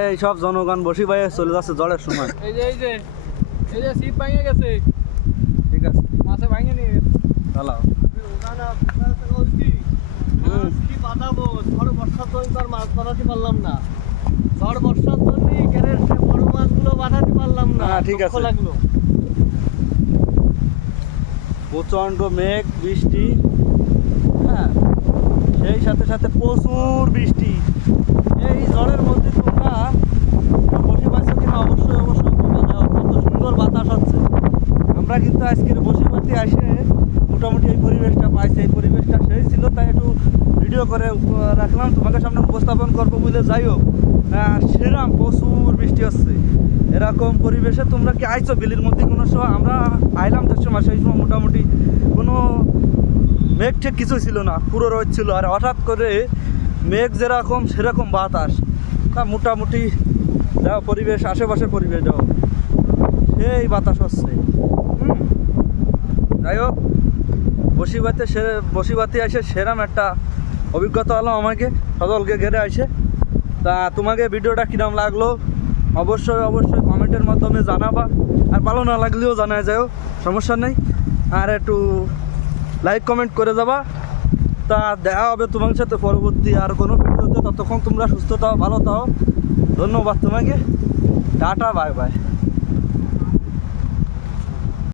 এই সব জনগণ বসি ভাই চলে যাচ্ছে ঝড়ের সময়। এই যে সিপ ভাঙে গেছে। ঠিক আছে, মাছে ভাঙে নিয়ে চালাও। কি বাঁধাবো, ঝড় বর্ষার জন্য তো আর মাছ বাঁধাতে পারলাম না। ঝড় বর্ষার জন্য গ্যারের বড় মাছগুলো বাঁধাতে পারলাম না। হ্যাঁ, ঠিক আছে। দুঃখ লাগলো। প্রচণ্ড মেঘ, বৃষ্টি, হ্যাঁ, সেই সাথে সাথে প্রচুর বৃষ্টি। এই ঝড়ের মধ্যে তোমরা বসে পাইছো কিনা অবশ্যই অবশ্যই তোমরা দাও। কত সুন্দর বাতাস হচ্ছে। আমরা কিন্তু আজকের বসিবাতে আসে মোটামুটি এই পরিবেশটা পাইছি। এই পরিবেশটা সেই ছিল, তাই একটু ভিডিও করে রাখলাম, তোমাদের সামনে উপস্থাপন করবো বলে। যাই হোক, সেরাম প্রচুর বৃষ্টি হচ্ছে। এরকম পরিবেশে তোমরা কি আইছো বিলির মধ্যে কোনো সময়? আমরা আইলাম যে সময়, সেই সময় মোটামুটি কোনো মেঘ ঠিক কিছুই ছিল না, পুরো রোদ ছিল। আর হঠাৎ করে মেঘ যেরকম সেরকম বাতাস, তা মোটামুটি যাও পরিবেশ, আশেপাশের পরিবেশ যাও, সেই বাতাস হচ্ছে। যাই হোক, বসিবাতে এসে সেরাম একটা অভিজ্ঞতা হলো আমাকে, সদলকে ঘেরে আসে। তা তোমাকে ভিডিওটা কিরম লাগলো অবশ্যই অবশ্যই কমেন্টের মাধ্যমে জানাবা। আর ভালো না লাগলেও জানা যাও, সমস্যা নেই। আর একটু লাইক কমেন্ট করে যাবা। তা দেখা হবে তোমার সাথে পরবর্তী আর কোনো ভিডিওতে। ততক্ষণ তোমরা সুস্থ থাও, ভালো থাও। ধন্যবাদ তোমাকে। Tata, bye bye.